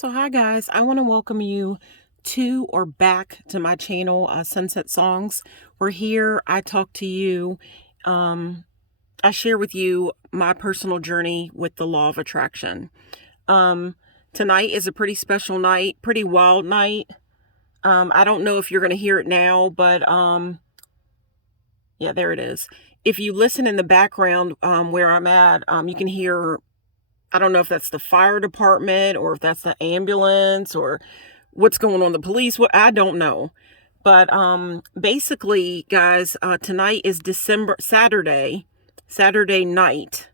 So hi guys, I want to welcome you to or back to my channel, Sunset Songs. We're here. I talk to you. I share with you my personal journey with the law of attraction. Tonight is a pretty special night, pretty wild night. I don't know if you're going to hear it now, but yeah, there it is. If you listen in the background where I'm at, you can hear, I don't know if that's the fire department or if that's the ambulance or what's going on, the police, what, I don't know. But basically, guys, tonight is Saturday night,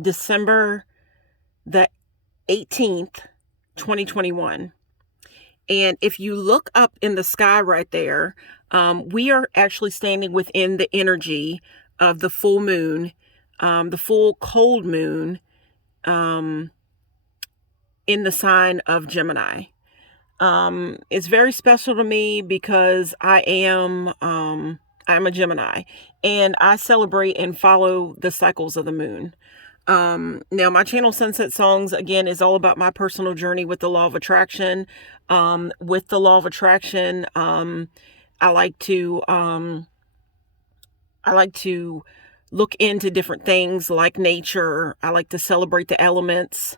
December the 18th, 2021. And if you look up in the sky right there, we are actually standing within the energy of the full moon, the full cold moon, in the sign of Gemini. It's very special to me because I'm a Gemini, and I celebrate and follow the cycles of the moon. Now my channel Sunset Songs, again, is all about my personal journey with the law of attraction. With the law of attraction, I like to look into different things like nature. I like to celebrate the elements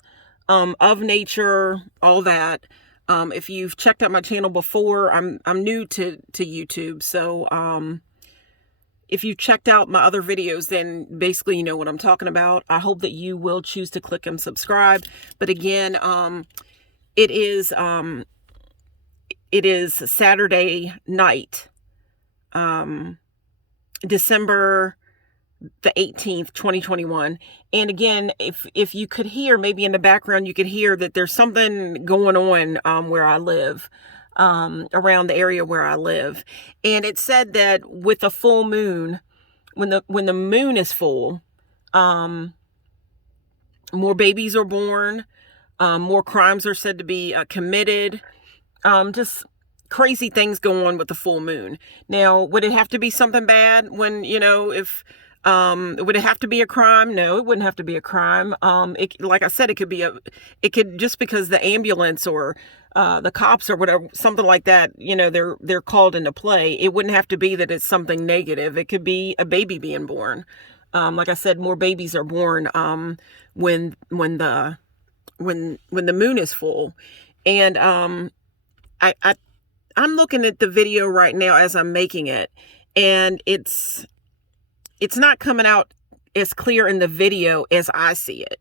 of nature, all that. If you've checked out my channel before, I'm new to YouTube, so if you've checked out my other videos, then basically you know what I'm talking about. I hope that you will choose to click and subscribe. But again, it is Saturday night, December the 18th, 2021. And again, if you could hear, maybe in the background, you could hear that there's something going on where I live, around the area where I live. And it said that with a full moon, when the moon is full, more babies are born, more crimes are said to be committed, just crazy things go on with the full moon. Now, would it have to be something bad when, if would it have to be a crime? No, it wouldn't have to be a crime. Like I said, it could just because the ambulance or the cops or whatever, something like that, they're called into play. It wouldn't have to be that it's something negative. It could be a baby being born. Like I said, more babies are born when the moon is full. And I'm looking at the video right now as I'm making it, and it's not coming out as clear in the video as I see it.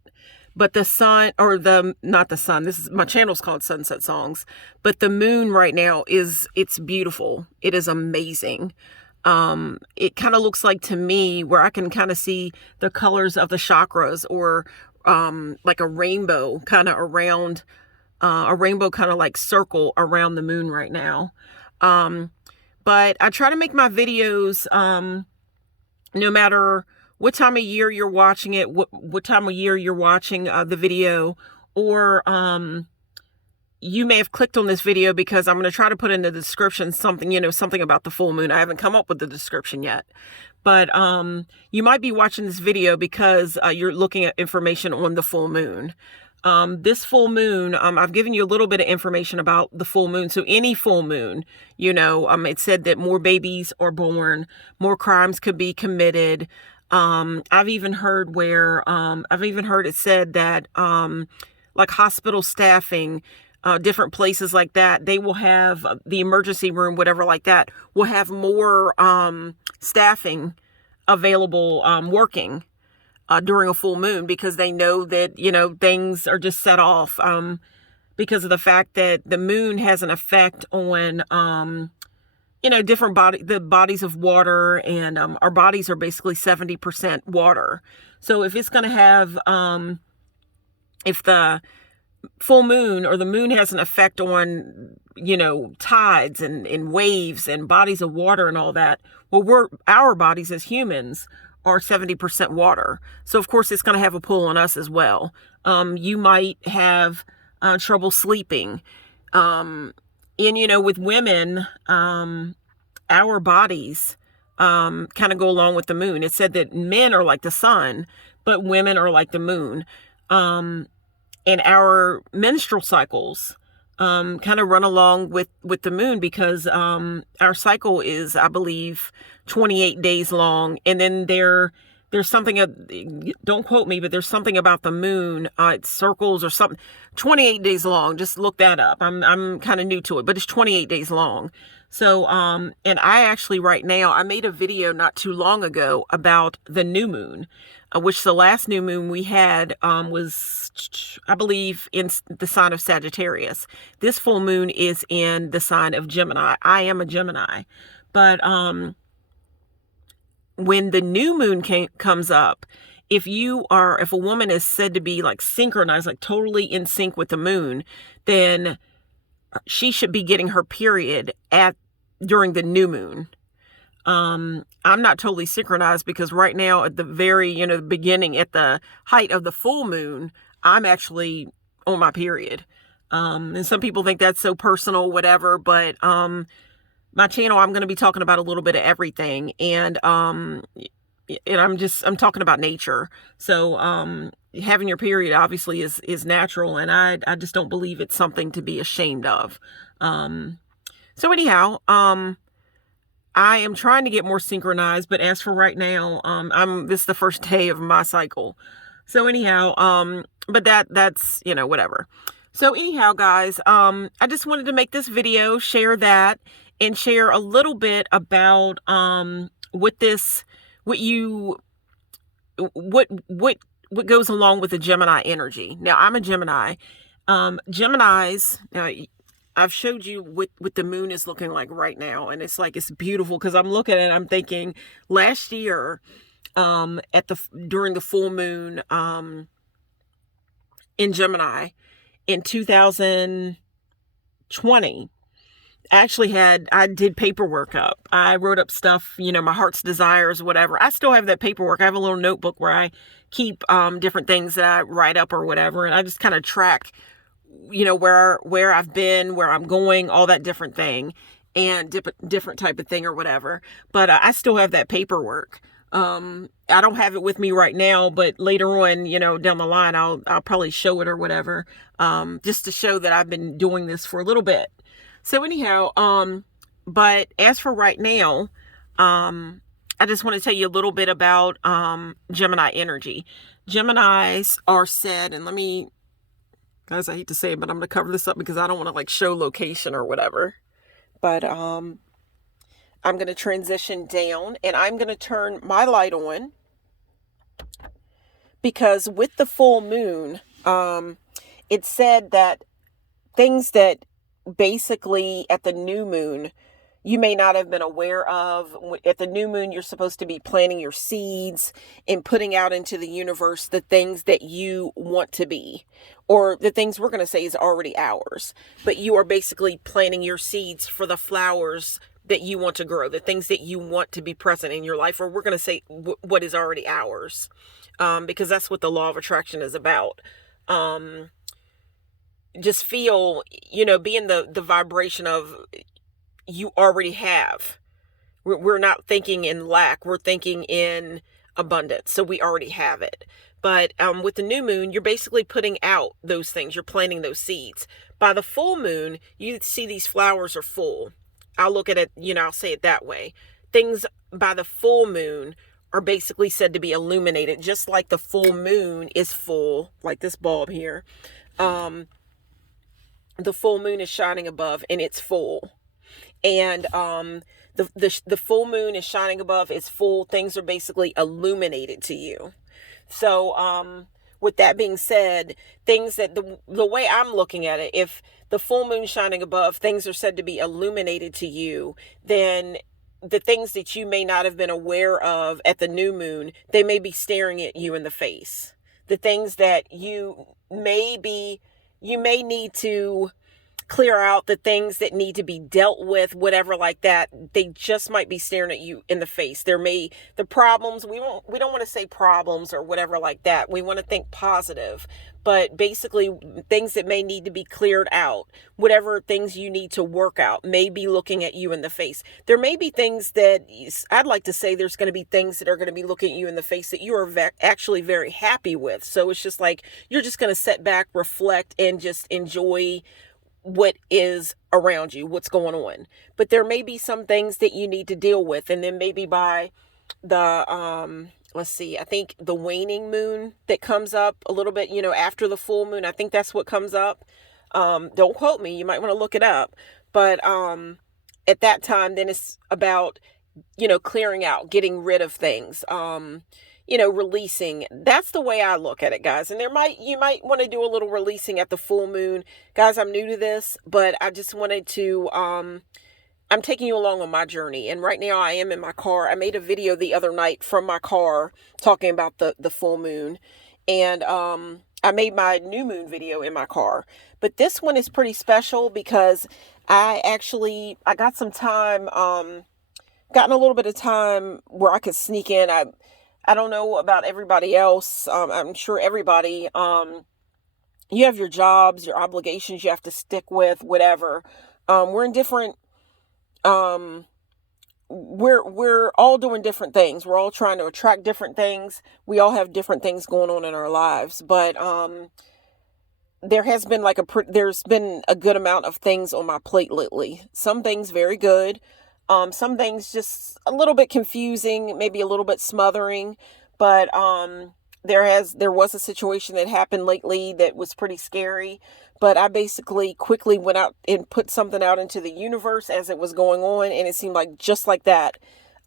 But the sun, or not the sun, my channel's called Sunset Songs, but the moon right now it's beautiful. It is amazing. It kind of looks like, to me, where I can kind of see the colors of the chakras, or like a rainbow kind of around, a rainbow kind of like circle around the moon right now. But I try to make my videos, no matter what time of year you're watching it, what time of year you're watching the video, or you may have clicked on this video because I'm going to try to put in the description something, something about the full moon. I haven't come up with the description yet, but you might be watching this video because you're looking at information on the full moon. This full moon, I've given you a little bit of information about the full moon. So any full moon, it said that more babies are born, more crimes could be committed. I've even heard it said that, like hospital staffing, different places like that, they will have the emergency room, whatever like that, will have more, staffing available, working during a full moon, because they know that, things are just set off, because of the fact that the moon has an effect on, different the bodies of water, and our bodies are basically 70% water. So if it's going to have, if the full moon or the moon has an effect on, tides and waves and bodies of water and all that, well, our bodies as humans are 70% water. So of course it's going to have a pull on us as well. You might have trouble sleeping. And, with women, our bodies kind of go along with the moon. It said that men are like the sun, but women are like the moon. And our menstrual cycles kind of run along with the moon, because our cycle is, I believe, 28 days long. And then there's something, don't quote me, but there's something about the moon, it circles or something, 28 days long. Just look that up. I'm kind of new to it, but it's 28 days long. So, and I actually right now, I made a video not too long ago about the new moon, which the last new moon we had was, I believe, in the sign of Sagittarius. This full moon is in the sign of Gemini. I am a Gemini. But when the new moon comes up, if a woman is said to be like synchronized, like totally in sync with the moon, then she should be getting her period during the new moon. I'm not totally synchronized, because right now at the very, the beginning, at the height of the full moon, I'm actually on my period. And some people think that's so personal, whatever, but my channel, I'm going to be talking about a little bit of everything, and I'm talking about nature. So having your period obviously is natural, and I just don't believe it's something to be ashamed of. So anyhow, I am trying to get more synchronized, but as for right now, this is the first day of my cycle. So anyhow, but that's, whatever. So anyhow, guys, I just wanted to make this video, share that, and share a little bit about, what goes along with the Gemini energy. Now, I'm a Gemini. Geminis, I've showed you what the moon is looking like right now, and it's beautiful, because I'm looking at it, I'm thinking last year, during the full moon, in Gemini in 2020, I did paperwork up. I wrote up stuff, my heart's desires, whatever. I still have that paperwork. I have a little notebook where I keep different things that I write up or whatever, and I just kind of track, where I've been, where I'm going, all that different thing, and different type of thing or whatever. But I still have that paperwork. I don't have it with me right now, but later on, down the line, I'll probably show it or whatever, just to show that I've been doing this for a little bit. So anyhow, but as for right now, I just want to tell you a little bit about Gemini energy. Geminis are said, and guys, I hate to say it, but I'm going to cover this up because I don't want to show location or whatever. But I'm going to transition down, and I'm going to turn my light on, because with the full moon, it said that things that basically at the new moon you may not have been aware of. At the new moon, you're supposed to be planting your seeds and putting out into the universe the things that you want to be, or the things we're going to say is already ours. But you are basically planting your seeds for the flowers that you want to grow, the things that you want to be present in your life, or we're going to say what is already ours, because that's what the law of attraction is about. Just feel, be in the vibration of you already have. We're not thinking in lack. We're thinking in abundance. So we already have it. But with the new moon, you're basically putting out those things. You're planting those seeds. By the full moon, you see these flowers are full. I'll look at it, I'll say it that way. Things by the full moon are basically said to be illuminated, just like the full moon is full, like this bulb here. The full moon is shining above, and it's full. And the full moon is shining above, it's full. Things are basically illuminated to you. So with that being said, things that the way I'm looking at it, if the full moon shining above, things are said to be illuminated to you, then the things that you may not have been aware of at the new moon, they may be staring at you in the face. The things that you may need to clear out the things that need to be dealt with, whatever like that. They just might be staring at you in the face. The problems, we don't want to say problems or whatever like that. We want to think positive, but basically things that may need to be cleared out, whatever things you need to work out, may be looking at you in the face. There may be things that I'd like to say there's going to be things that are going to be looking at you in the face that you are actually very happy with. So it's just like, you're just going to sit back, reflect, and just enjoy what is around you, what's going on. But there may be some things that you need to deal with. And then maybe by the, let's see, I think the waning moon that comes up a little bit, after the full moon, I think that's what comes up. Don't quote me. You might want to look it up. But, at that time, then it's about, clearing out, getting rid of things, releasing. That's the way I look at it, guys. And you might want to do a little releasing at the full moon. Guys, I'm new to this, but I just wanted to, I'm taking you along on my journey. And right now I am in my car. I made a video the other night from my car talking about the full moon. And, I made my new moon video in my car. But this one is pretty special because I got some time, gotten a little bit of time where I could sneak in. I don't know about everybody else. I'm sure everybody, you have your jobs, your obligations you have to stick with, whatever. We're in different, we're all doing different things. We're all trying to attract different things. We all have different things going on in our lives, but, there's been a good amount of things on my plate lately. Some things very good. Some things just a little bit confusing, maybe a little bit smothering, but, there was a situation that happened lately that was pretty scary, but I basically quickly went out and put something out into the universe as it was going on. And it seemed like just like that,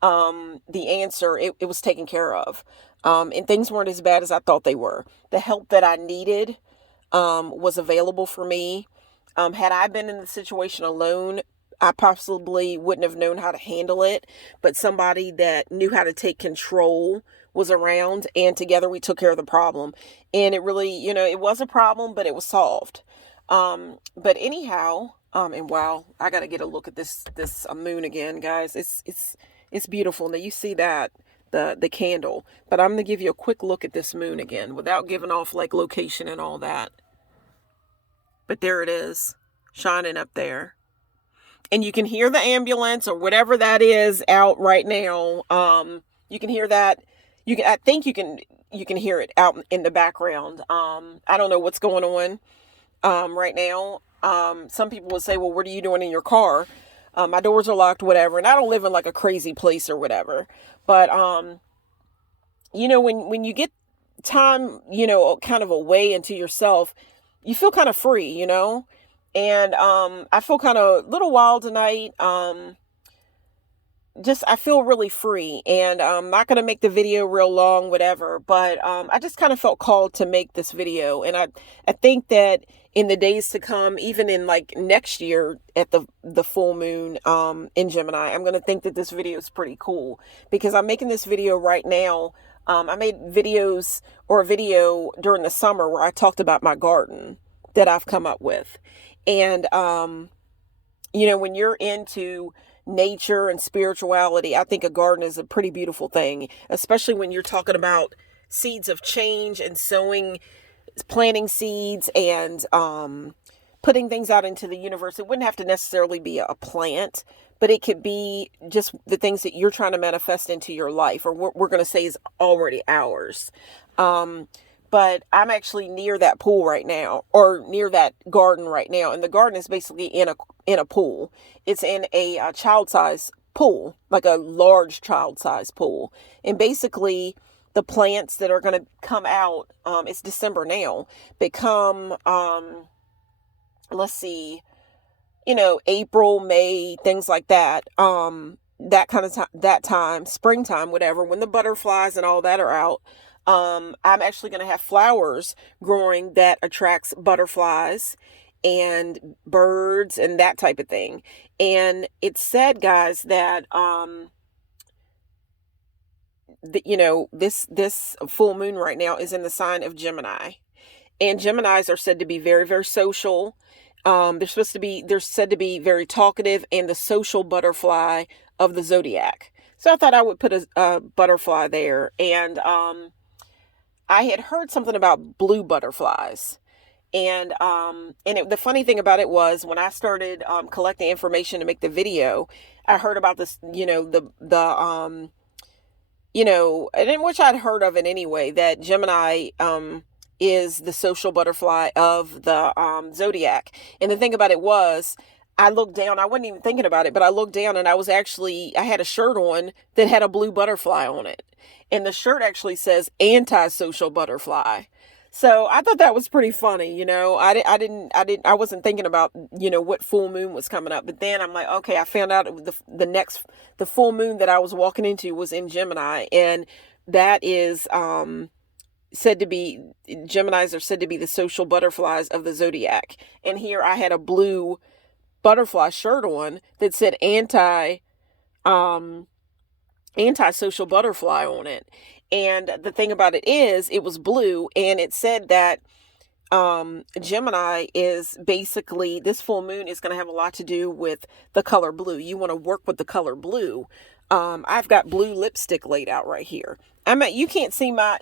the answer, it was taken care of. And things weren't as bad as I thought they were. The help that I needed, was available for me. Had I been in the situation alone, I possibly wouldn't have known how to handle it, but somebody that knew how to take control was around, and together we took care of the problem. And it really, it was a problem, but it was solved. But anyhow, and wow, I got to get a look at this moon again, guys. It's beautiful. Now you see that, the candle, but I'm going to give you a quick look at this moon again without giving off like location and all that. But there it is, shining up there. And you can hear the ambulance or whatever that is out right now. You can hear that. I think you can hear it out in the background. I don't know what's going on, right now. Some people would say, well, what are you doing in your car? My doors are locked, whatever. And I don't live in like a crazy place or whatever. But, when you get time, kind of away into yourself, you feel kind of free, and, I feel kind of a little wild tonight. I feel really free, and I'm not going to make the video real long, whatever, but, I just kind of felt called to make this video. And I think that in the days to come, even in like next year at the full moon, in Gemini, I'm going to think that this video is pretty cool because I'm making this video right now. I made a video during the summer where I talked about my garden that I've come up with. And, when you're into nature and spirituality, I think a garden is a pretty beautiful thing, especially when you're talking about seeds of change and planting seeds and, putting things out into the universe. It wouldn't have to necessarily be a plant, but it could be just the things that you're trying to manifest into your life, or what we're going to say is already ours. But I'm actually near that pool right now, or near that garden right now. And the garden is basically in a pool. It's in a child-size pool, like a large child-size pool. And basically the plants that are going to come out, it's December now, become, let's see, April, May, things like that. That kind of time, that time, springtime, whatever, when the butterflies and all that are out. I'm actually going to have flowers growing that attracts butterflies and birds and that type of thing. And it's said, guys, that, this full moon right now is in the sign of Gemini, and Geminis are said to be very, very social. They're said to be very talkative and the social butterfly of the zodiac. So I thought I would put a butterfly there. And I had heard something about blue butterflies. The funny thing about it was when I started collecting information to make the video, I heard about this, and in which I'd heard of it anyway, that Gemini is the social butterfly of the zodiac. And the thing about it was, I looked down, I wasn't even thinking about it, but I looked down and I had a shirt on that had a blue butterfly on it. And the shirt actually says anti-social butterfly. So I thought that was pretty funny, I wasn't thinking about, what full moon was coming up. But then I'm like, okay, I found out the full moon that I was walking into was in Gemini. And that is Geminis are said to be the social butterflies of the zodiac. And here I had a blue butterfly shirt on that said anti-social butterfly on it. And the thing about it is, it was blue, and it said that Gemini is basically, this full moon is going to have a lot to do with the color blue. You want to work with the color blue. I've got blue lipstick laid out right here. You can't see my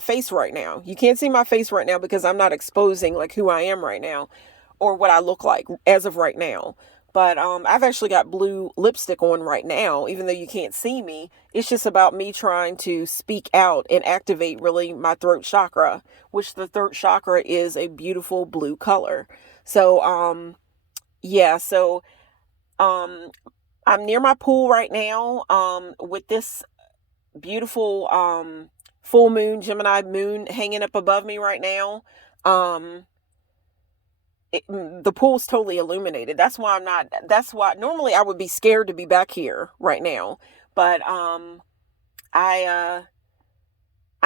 face right now. You can't see my face right now because I'm not exposing like who I am right now or what I look like as of right now. But I've actually got blue lipstick on right now, even though you can't see me. It's just about me trying to speak out and activate really my throat chakra, which the throat chakra is a beautiful blue color. So, I'm near my pool right now with this beautiful full moon, Gemini moon hanging up above me right now. The pool's totally illuminated. That's why normally I would be scared to be back here right now. But I'm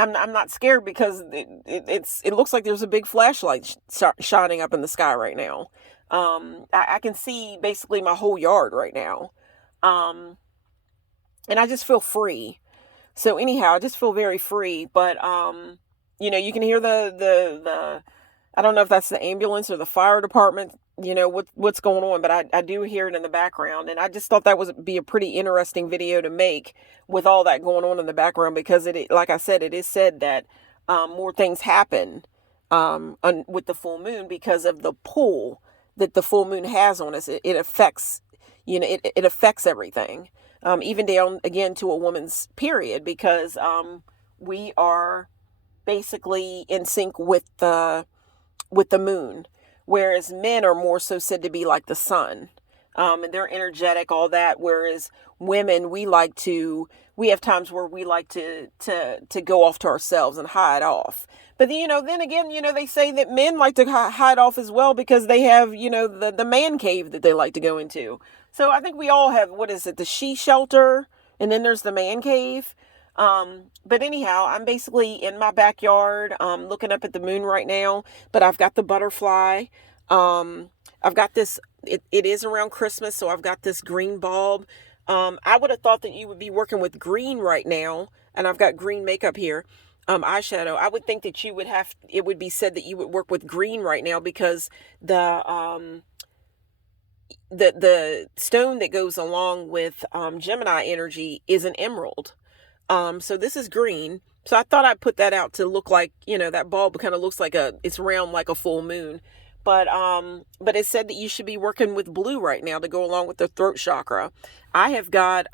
not scared because it looks like there's a big flashlight shining up in the sky right now. I can see basically my whole yard right now. And I just feel free. So anyhow, I just feel very free. But you can hear the I don't know if that's the ambulance or the fire department, what's going on, but I do hear it in the background. And I just thought that would be a pretty interesting video to make with all that going on in the background, because like I said, it is said that more things happen with the full moon because of the pull that the full moon has on us. It affects, it affects everything, even down again to a woman's period, because we are basically in sync with the moon, whereas men are more so said to be like the sun, and they're energetic, all that, whereas women, we have times where we like to go off to ourselves and hide off. But then again, they say that men like to hide off as well because they have, the man cave that they like to go into. So I think we all have, what is it, the she shelter, and then there's the man cave. But anyhow, I'm basically in my backyard, looking up at the moon right now, but I've got the butterfly. I've got this, it is around Christmas, so I've got this green bulb. I would have thought that you would be working with green right now, and I've got green makeup here, eyeshadow. I would think that it would be said that you would work with green right now because the stone that goes along with, Gemini energy is an emerald. So this is green. So I thought I'd put that out to look like, that bulb kind of looks like it's round like a full moon. But it said that you should be working with blue right now to go along with the throat chakra. I have got,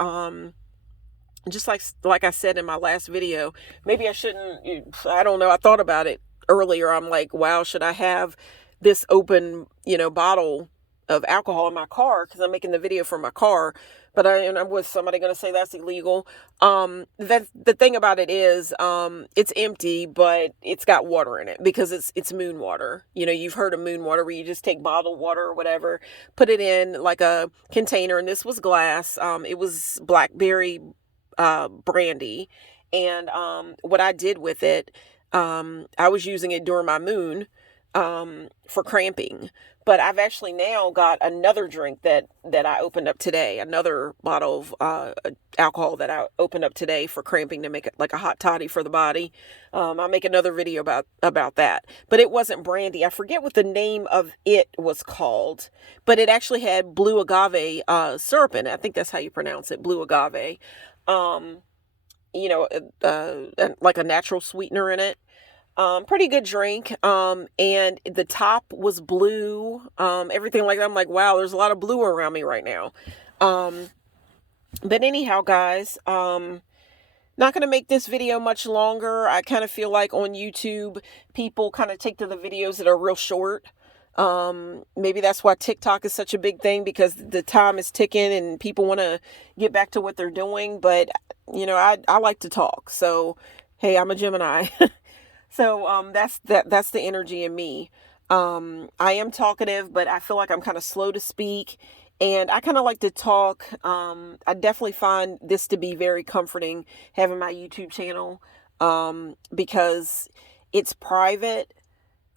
just like I said in my last video, maybe I shouldn't, I don't know. I thought about it earlier. I'm like, wow, should I have this open, bottle of alcohol in my car? Cause I'm making the video for my car. But was somebody going to say that's illegal? The thing about it is, it's empty, but it's got water in it because it's moon water. You've heard of moon water where you just take bottled water or whatever, put it in like a container, and this was glass. It was blackberry brandy, and what I did with it, I was using it during my moon. for cramping. But I've actually now got another drink that I opened up today, another bottle of alcohol that I opened up today for cramping to make it like a hot toddy for the body. I'll make another video about that. But it wasn't brandy. I forget what the name of it was called, but it actually had blue agave syrup in it. I think that's how you pronounce it, blue agave. Like a natural sweetener in it. Pretty good drink. And the top was blue, everything like that. I'm like, wow, there's a lot of blue around me right now. But anyhow, guys, not going to make this video much longer. I kind of feel like on YouTube, people kind of take to the videos that are real short. Maybe that's why TikTok is such a big thing, because the time is ticking and people want to get back to what they're doing. But, I like to talk. So, hey, I'm a Gemini. So, that's the energy in me. I am talkative, but I feel like I'm kind of slow to speak, and I kind of like to talk. I definitely find this to be very comforting, having my YouTube channel, because it's private.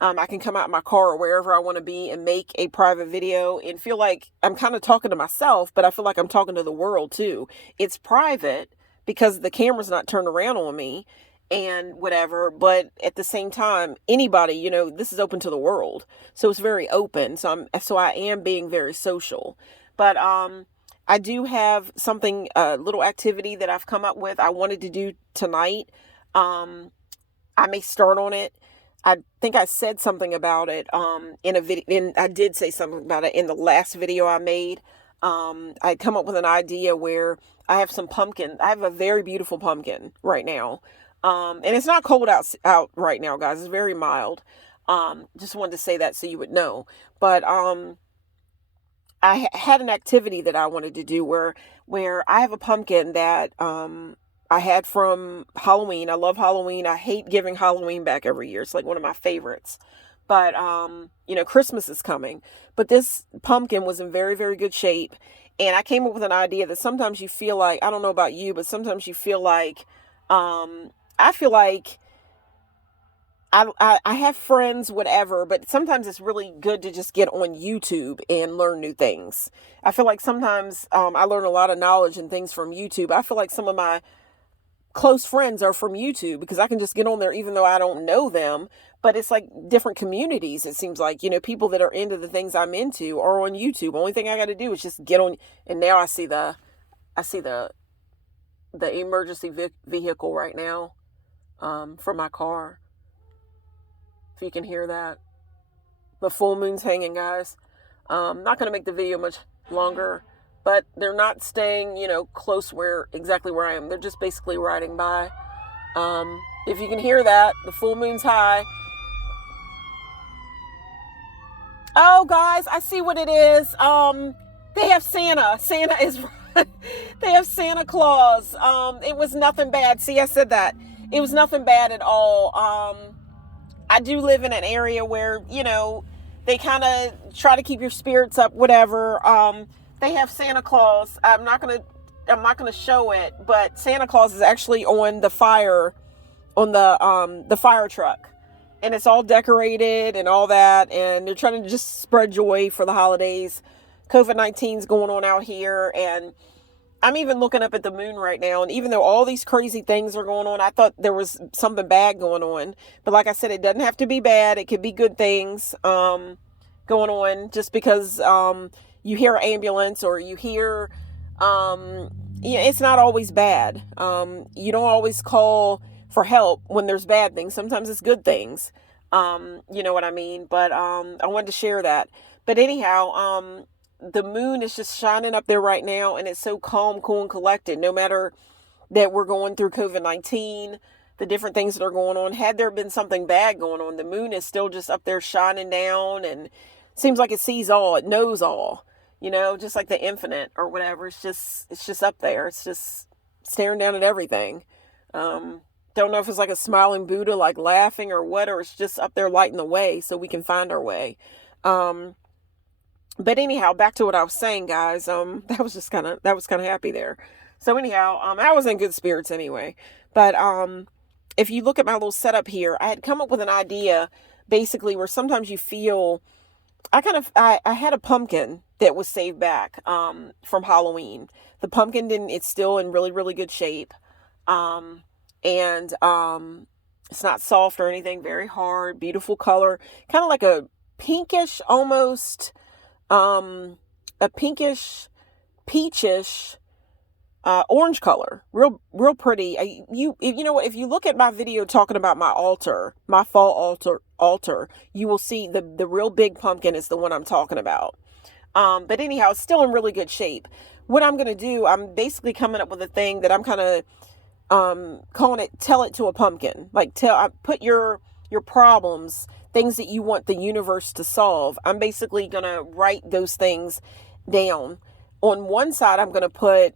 I can come out in my car or wherever I want to be and make a private video and feel like I'm kind of talking to myself, but I feel like I'm talking to the world too. It's private because the camera's not turned around on me and whatever, but at the same time, anybody, this is open to the world. So it's very open. So I am being very social. But I do have something, a little activity that I've come up with I wanted to do tonight. I may start on it. I think I said something about it in a video, and I did say something about it in the last video I made. I'd come up with an idea where I have some pumpkin. I have a very beautiful pumpkin right now. And it's not cold out right now, guys. It's very mild. Just wanted to say that so you would know. But I had an activity that I wanted to do where I have a pumpkin that I had from Halloween. I love Halloween. I hate giving Halloween back every year. It's like one of my favorites. But Christmas is coming. But this pumpkin was in very, very good shape. And I came up with an idea that sometimes you feel like, I don't know about you, but sometimes you feel like I feel like I have friends, whatever, but sometimes it's really good to just get on YouTube and learn new things. I feel like sometimes I learn a lot of knowledge and things from YouTube. I feel like some of my close friends are from YouTube because I can just get on there even though I don't know them. But it's like different communities. It seems like, people that are into the things I'm into are on YouTube. Only thing I got to do is just get on. And now I see the emergency vehicle right now. From my car. If you can hear that. The full moon's hanging, guys. Not going to make the video much longer, but they're not staying, close exactly where I am. They're just basically riding by. If you can hear that, the full moon's high. Oh, guys, I see what it is. They have Santa. Santa is they have Santa Claus. It was nothing bad. See, I said that. It was nothing bad at all. I do live in an area where, they kind of try to keep your spirits up, whatever. They have Santa Claus. I'm not going to show it, but Santa Claus is actually on the fire truck. And it's all decorated and all that. And they're trying to just spread joy for the holidays. COVID-19 is going on out here, and I'm even looking up at the moon right now, and even though all these crazy things are going on, I thought there was something bad going on. But like I said, it doesn't have to be bad. It could be good things going on. Just because you hear an ambulance or you hear, it's not always bad. You don't always call for help when there's bad things. Sometimes it's good things. You know what I mean? But I wanted to share that. But anyhow, the moon is just shining up there right now, and it's so calm, cool, and collected. No matter that we're going through COVID-19, the different things that are going on, had there been something bad going on, the moon is still just up there shining down, and seems like it sees all, it knows all, just like the infinite or whatever. It's just up there. It's just staring down at everything. Don't know if it's like a smiling Buddha, like laughing or what, or it's just up there lighting the way so we can find our way. But anyhow, back to what I was saying, guys. That was kind of happy there. So anyhow, I was in good spirits anyway. But if you look at my little setup here, I had come up with an idea basically where sometimes you feel, I had a pumpkin that was saved back from Halloween. The pumpkin didn't, it's still in really, really good shape. Um, and it's not soft or anything, very hard, beautiful color, kind of like a pinkish, almost a pinkish, peachish, orange color, real pretty. You know what? If you look at my video talking about my altar, my fall altar, you will see the real big pumpkin is the one I'm talking about. But anyhow, it's still in really good shape. What I'm gonna do, I'm basically coming up with a thing that I'm kind of calling it "tell it to a pumpkin." Like put your problems, things that you want the universe to solve. I'm basically gonna write those things down. On one side, I'm gonna put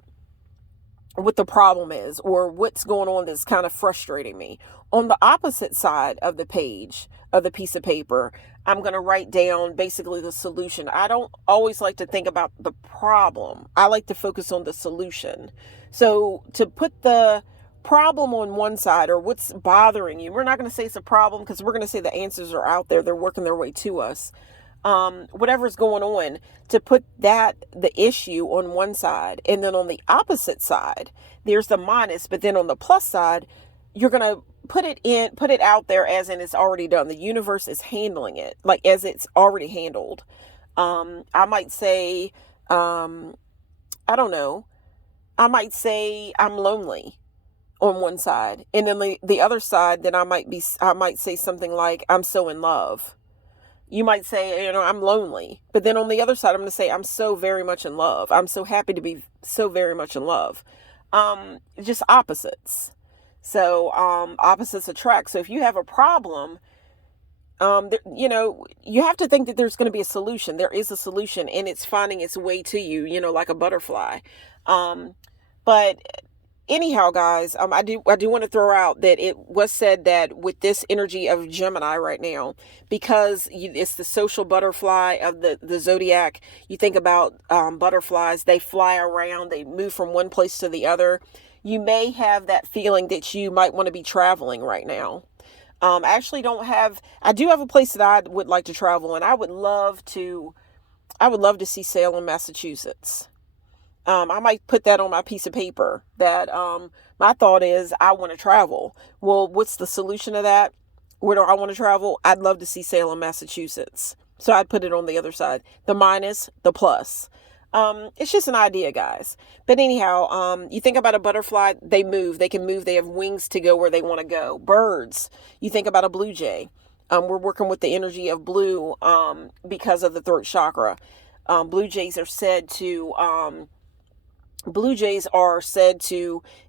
what the problem is or what's going on that's kind of frustrating me. On the opposite side of the page, of the piece of paper, I'm going to write down basically the solution. I don't always like to think about the problem. I like to focus on the solution. So to put the problem on one side, or what's bothering you, we're not going to say it's a problem, because we're going to say the answers are out there. They're working their way to us. Whatever's going on, to put the issue on one side, and then on the opposite side, there's the minus, but then on the plus side, you're going to put it out there as in it's already done. The universe is handling it, like as it's already handled. I might say, I don't know, I might say I'm lonely on one side, and then the other side, then I might say something like I'm so in love. You might say, I'm lonely. But then on the other side, I'm going to say, I'm so very much in love. I'm so happy to be so very much in love. Just opposites. So opposites attract. So if you have a problem, you have to think that there's going to be a solution. There is a solution, and it's finding its way to you, like a butterfly. But anyhow, guys, I do want to throw out that it was said that with this energy of Gemini right now, because it's the social butterfly of the zodiac, you think about butterflies, they fly around, they move from one place to the other. You may have that feeling that you might want to be traveling right now. I do have a place that I would like to travel, and I would love to see Salem, Massachusetts. I might put that on my piece of paper that my thought is I want to travel. Well, what's the solution to that? Where do I want to travel? I'd love to see Salem, Massachusetts. So I'd put it on the other side. The minus, the plus. It's just an idea, guys. But anyhow, you think about a butterfly, they move. They can move. They have wings to go where they want to go. Birds, you think about a blue jay. We're working with the energy of blue because of the throat chakra. Blue jays are said to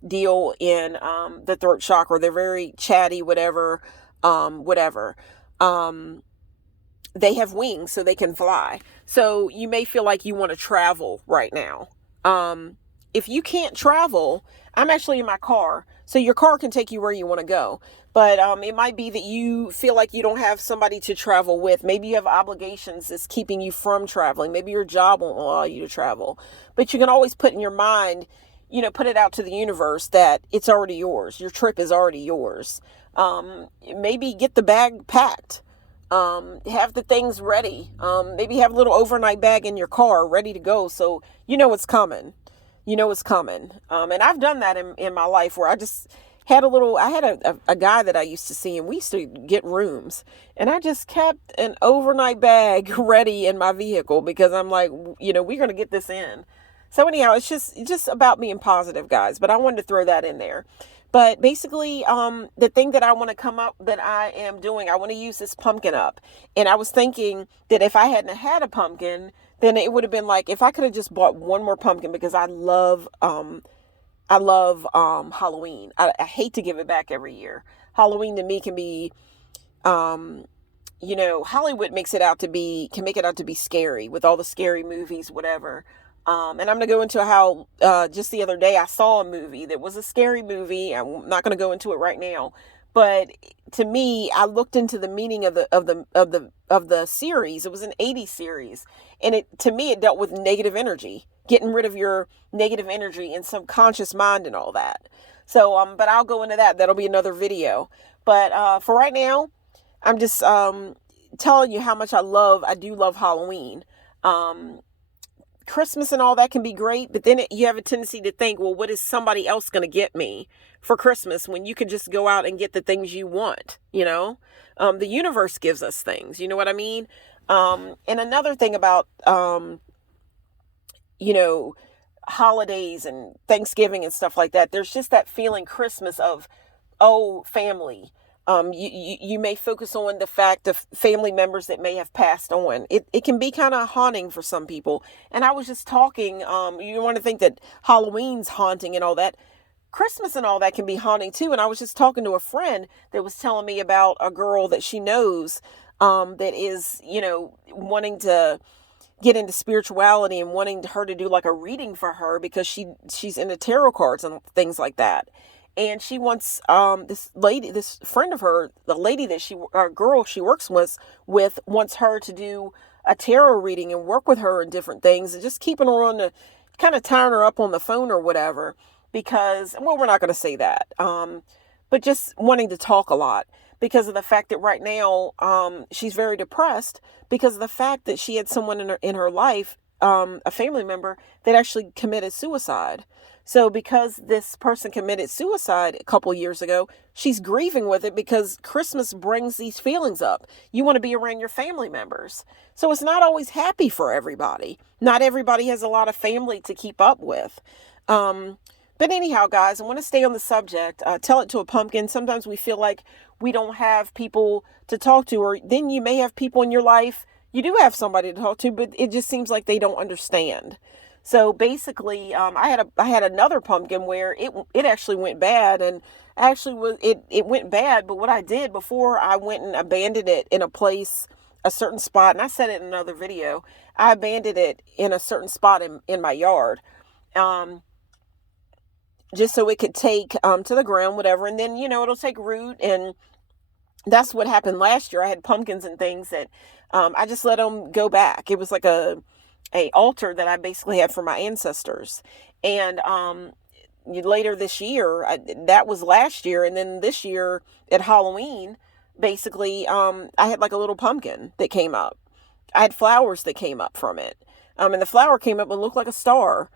deal in the throat chakra. They're very chatty, whatever. They have wings so they can fly. So you may feel like you want to travel right now. If you can't travel, I'm actually in my car. So your car can take you where you want to go. But it might be that you feel like you don't have somebody to travel with. Maybe you have obligations that's keeping you from traveling. Maybe your job won't allow you to travel. But you can always put in your mind, put it out to the universe that it's already yours. Your trip is already yours. Maybe get the bag packed. Have the things ready. Maybe have a little overnight bag in your car ready to go. So it's coming. It's coming. And I've done that in my life where I just had I had a guy that I used to see, and we used to get rooms, and I just kept an overnight bag ready in my vehicle because I'm like, we're going to get this in. So anyhow, it's just about being positive, guys, but I wanted to throw that in there. But basically, the thing that I want to come up that I am doing, I want to use this pumpkin up. And I was thinking that if I hadn't had a pumpkin, then it would have been like, if I could have just bought one more pumpkin, because I love Halloween. I hate to give it back every year. Halloween to me can be, Hollywood can make it out to be scary with all the scary movies, whatever. And I'm going to go into how, just the other day I saw a movie that was a scary movie. I'm not going to go into it right now, but to me, I looked into the meaning of the series. It was an 80s series. And to me, it dealt with negative energy, getting rid of your negative energy and subconscious mind and all that. So, but I'll go into that. That'll be another video. But, for right now, I'm just telling you how much I do love Halloween. Um, Christmas and all that can be great, but then you have a tendency to think, well, what is somebody else going to get me for Christmas when you could just go out and get the things you want, you know? The universe gives us things, you know what I mean? And another thing about, you know, holidays and Thanksgiving and stuff like that, there's just that feeling Christmas of, oh, family. You may focus on the fact of family members that may have passed on. It can be kind of haunting for some people. And I was just talking, you want to think that Halloween's haunting and all that. Christmas and all that can be haunting too. And I was just talking to a friend that was telling me about a girl that she knows, that is, you know, wanting to get into spirituality and wanting her to do like a reading for her because she's into tarot cards and things like that. And she wants this friend of her, the lady that girl she works with wants her to do a tarot reading and work with her in different things and just keeping her on the kind of tying her up on the phone or whatever because, well, we're not going to say that, but just wanting to talk a lot because of the fact that right now she's very depressed because of the fact that she had someone in her life, a family member that actually committed suicide. So because this person committed suicide a couple years ago, she's grieving with it because Christmas brings these feelings up. You want to be around your family members. So it's not always happy for everybody. Not everybody has a lot of family to keep up with. But anyhow, guys, I want to stay on the subject. Tell it to a pumpkin. Sometimes we feel like we don't have people to talk to, or then you may have people in your life. You do have somebody to talk to, but it just seems like they don't understand. So basically, I had another pumpkin where it actually went bad, and actually it went bad. But what I did before I went and abandoned it in a certain spot, and I said it in another video, I abandoned it in a certain spot in my yard, just so it could take to the ground, whatever, and then it'll take root, and that's what happened last year. I had pumpkins and things that I just let them go back. It was like a altar that I basically had for my ancestors. And later this year, that was last year, and then this year at Halloween, basically, I had like a little pumpkin that came up. I had flowers that came up from it. And the flower came up and looked like a star.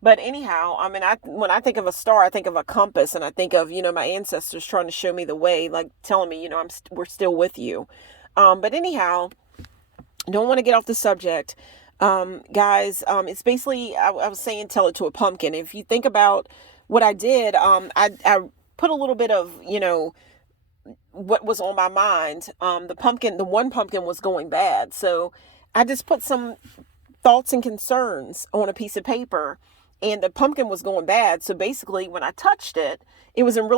But anyhow, I mean, when I think of a star, I think of a compass, and I think of, my ancestors trying to show me the way, like telling me, we're still with you. But anyhow, don't want to get off the subject. Guys, it's basically, I was saying, tell it to a pumpkin. If you think about what I did, I put a little bit of, what was on my mind. The one pumpkin was going bad. So I just put some thoughts and concerns on a piece of paper, and the pumpkin was going bad. So basically when I touched it, it was in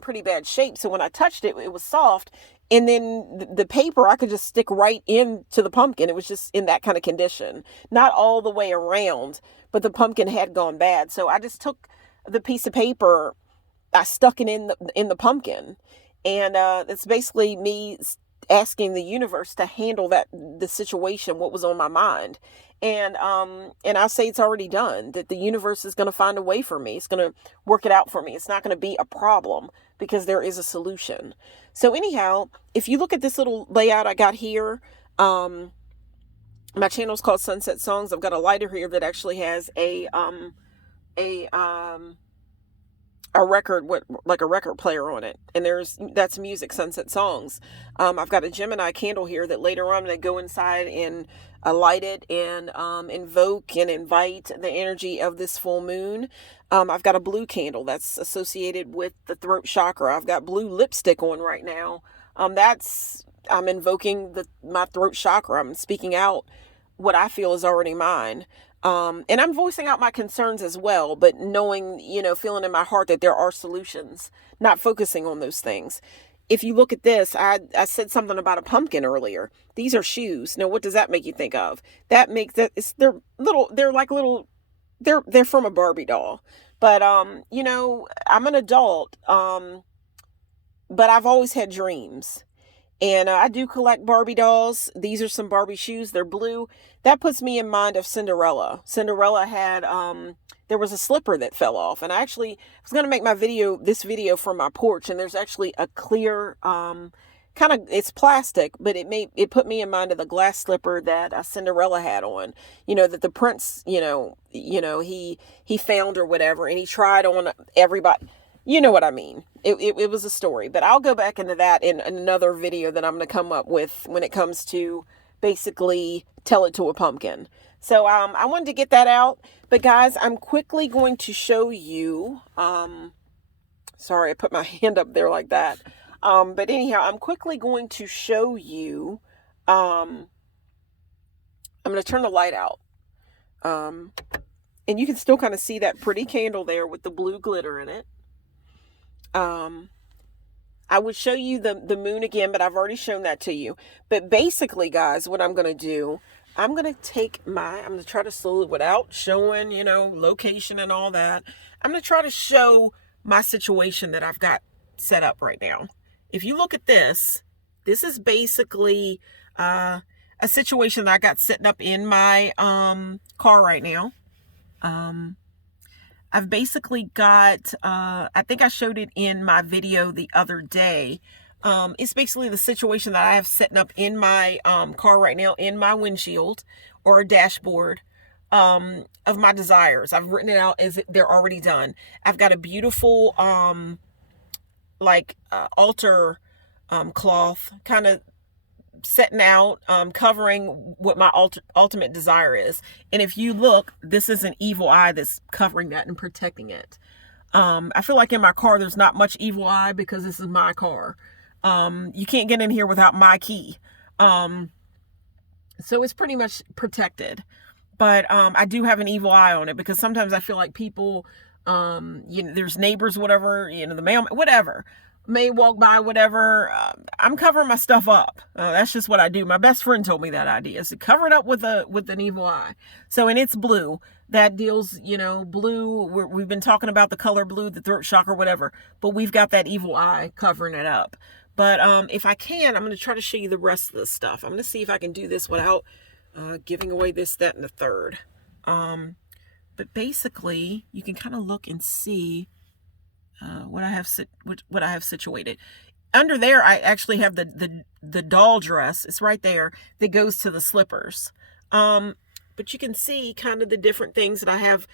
pretty bad shape. So when I touched it, it was soft. And then the paper, I could just stick right into the pumpkin. It was just in that kind of condition, not all the way around, but the pumpkin had gone bad. So I just took the piece of paper, I stuck it in the pumpkin. And it's basically me asking the universe to handle the situation, what was on my mind. And I'll say it's already done, that the universe is going to find a way for me. It's going to work it out for me. It's not going to be a problem because there is a solution. So anyhow, if you look at this little layout I got here, my channel is called Sunset Songs. I've got a lighter here that actually has a record, like a record player on it, and that's music, Sunset Songs. I've got a Gemini candle here that later on I'm going to go inside and light it and invoke and invite the energy of this full moon. I've got a blue candle that's associated with the throat chakra. I've got blue lipstick on right now. I'm invoking my throat chakra. I'm speaking out what I feel is already mine. And I'm voicing out my concerns as well, but knowing, feeling in my heart that there are solutions, not focusing on those things. If you look at this, I said something about a pumpkin earlier. These are shoes. Now, what does that make you think of? They're from a Barbie doll. But, I'm an adult, but I've always had dreams. And I do collect Barbie dolls. These are some Barbie shoes. They're blue. That puts me in mind of Cinderella. Cinderella had, there was a slipper that fell off. And I actually was going to make this video from my porch. And there's actually a clear kind of, it's plastic, but it put me in mind of the glass slipper that Cinderella had on, that the prince, he found or whatever, and he tried on everybody. You know what I mean? It was a story, but I'll go back into that in another video that I'm going to come up with when it comes to basically tell it to a pumpkin. So I wanted to get that out, but guys, I'm quickly going to show you, sorry, I put my hand up there like that. But anyhow, I'm quickly going to show you, I'm going to turn the light out. And you can still kind of see that pretty candle there with the blue glitter in it. I would show you the moon again, but I've already shown that to you. But basically, guys, what I'm going to do, I'm going to try to slowly, without showing, location and all that. I'm going to try to show my situation that I've got set up right now. If you look at this is basically, a situation that I got sitting up in my, car right now. I've basically got, I think I showed it in my video the other day. It's basically the situation that I have sitting up in my car right now, in my windshield or a dashboard of my desires. I've written it out as if they're already done. I've got a beautiful altar cloth kind of setting out, covering what my ultimate desire is. And if you look, this is an evil eye that's covering that and protecting it. I feel like in my car, there's not much evil eye because this is my car. You can't get in here without my key. So it's pretty much protected. But I do have an evil eye on it because sometimes I feel like people, there's neighbors, whatever, the mail, whatever, may walk by, whatever. I'm covering my stuff up. That's just what I do. My best friend told me that idea is to cover it up with an evil eye. So, and it's blue. That deals, blue. We've been talking about the color blue, the throat chakra, whatever. But we've got that evil eye covering it up. But if I can, I'm going to try to show you the rest of the stuff. I'm going to see if I can do this without giving away this, that, and the third. But basically, you can kind of look and see what I have situated. Under there, I actually have the doll dress. It's right there that goes to the slippers. But you can see kind of the different things that I have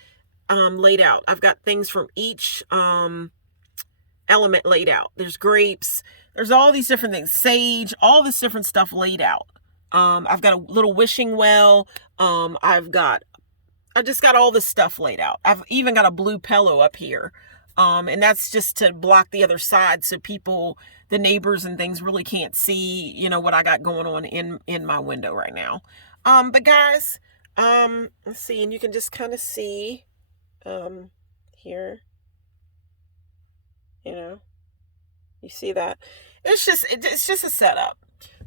laid out. I've got things from each element laid out. There's grapes. There's all these different things. Sage, all this different stuff laid out. I've got a little wishing well. I just got all this stuff laid out. I've even got a blue pillow up here. And that's just to block the other side so people, the neighbors and things really can't see, what I got going on in my window right now. But guys, let's see, and you can just kind of see, here, you see that? It's just a setup.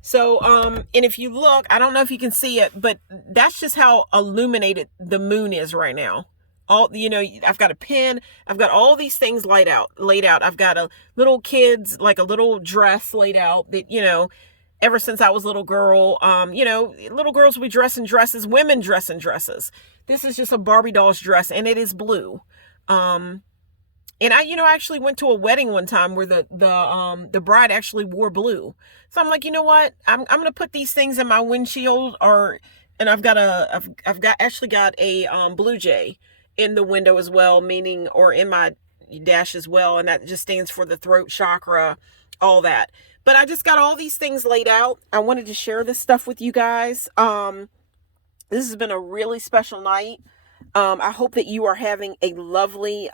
So, and if you look, I don't know if you can see it, but that's just how illuminated the moon is right now. I've got a pen, I've got all these things laid out. I've got a little kids, like a little dress laid out that, ever since I was a little girl, little girls will be dressed in dresses, women dress in dresses. This is just a Barbie doll's dress and it is blue. And I actually went to a wedding one time where the bride actually wore blue. So I'm like, you know what? I'm going to put these things in my windshield and I've actually got a Blue Jay in the window as well, or in my dash as well. And that just stands for the throat chakra, all that. But I just got all these things laid out. I wanted to share this stuff with you guys. This has been a really special night. I hope that you are having a lovely,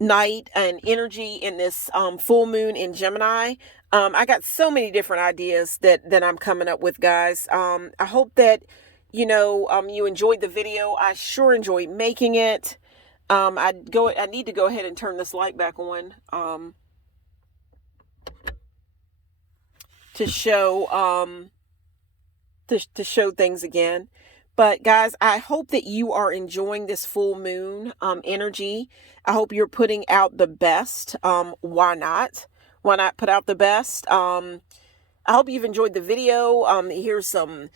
night and energy in this full moon in Gemini. I got so many different ideas that I'm coming up with, guys. I hope that you enjoyed the video. I sure enjoyed making it. I need to go ahead and turn this light back on to show to show things again. But guys, I hope that you are enjoying this full moon energy. I hope you're putting out the best. Why not? Why not put out the best? I hope you've enjoyed the video. Here's some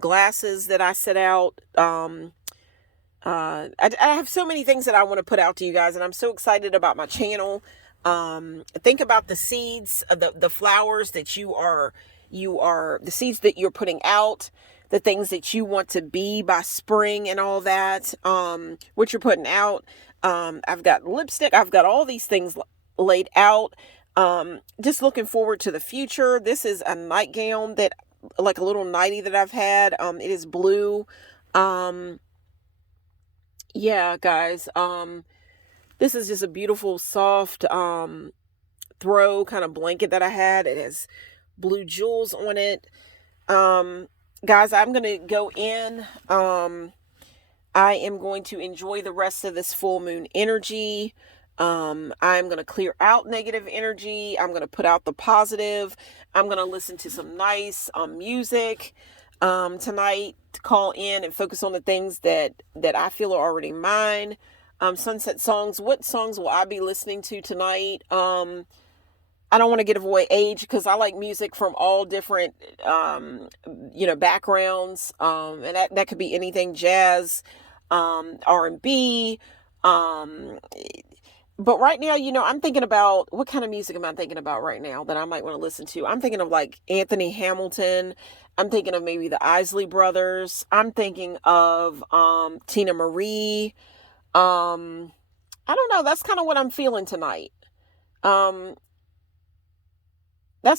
glasses that I set out. I have so many things that I want to put out to you guys, and I'm so excited about my channel. Think about the seeds, the flowers that the seeds that you're putting out, the things that you want to be by spring and all that, what you're putting out. I've got lipstick. I've got all these things laid out. Just looking forward to the future. This is a nightgown like a little nightie that I've had. It is blue. Yeah, guys. This is just a beautiful, soft, throw kind of blanket that I had. It has blue jewels on it. Guys, I'm going to go in. I am going to enjoy the rest of this full moon energy. I'm going to clear out negative energy. I'm going to put out the positive. I'm going to listen to some nice music tonight, to call in and focus on the things that I feel are already mine. Sunset songs. What songs will I be listening to tonight? I don't want to give away age, because I like music from all different, backgrounds. And that could be anything, jazz, R&B. But right now, I'm thinking about, what kind of music am I thinking about right now that I might want to listen to? I'm thinking of like Anthony Hamilton. I'm thinking of maybe the Isley Brothers. I'm thinking of Tina Marie. I don't know. That's kind of what I'm feeling tonight. That's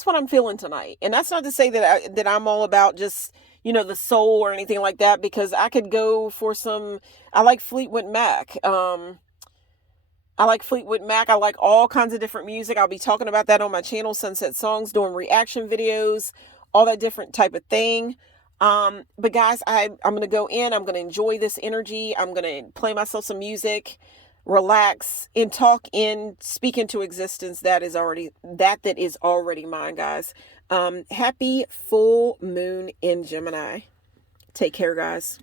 what I'm feeling tonight. And that's not to say that I'm all about just, the soul or anything like that, because I could go for I like Fleetwood Mac. I like Fleetwood Mac. I like all kinds of different music. I'll be talking about that on my channel, Sunset Songs, doing reaction videos, all that different type of thing. But guys, I'm going to go in. I'm going to enjoy this energy. I'm going to play myself some music, relax, and speak into existence that is already mine, guys. Happy full moon in Gemini. Take care, guys.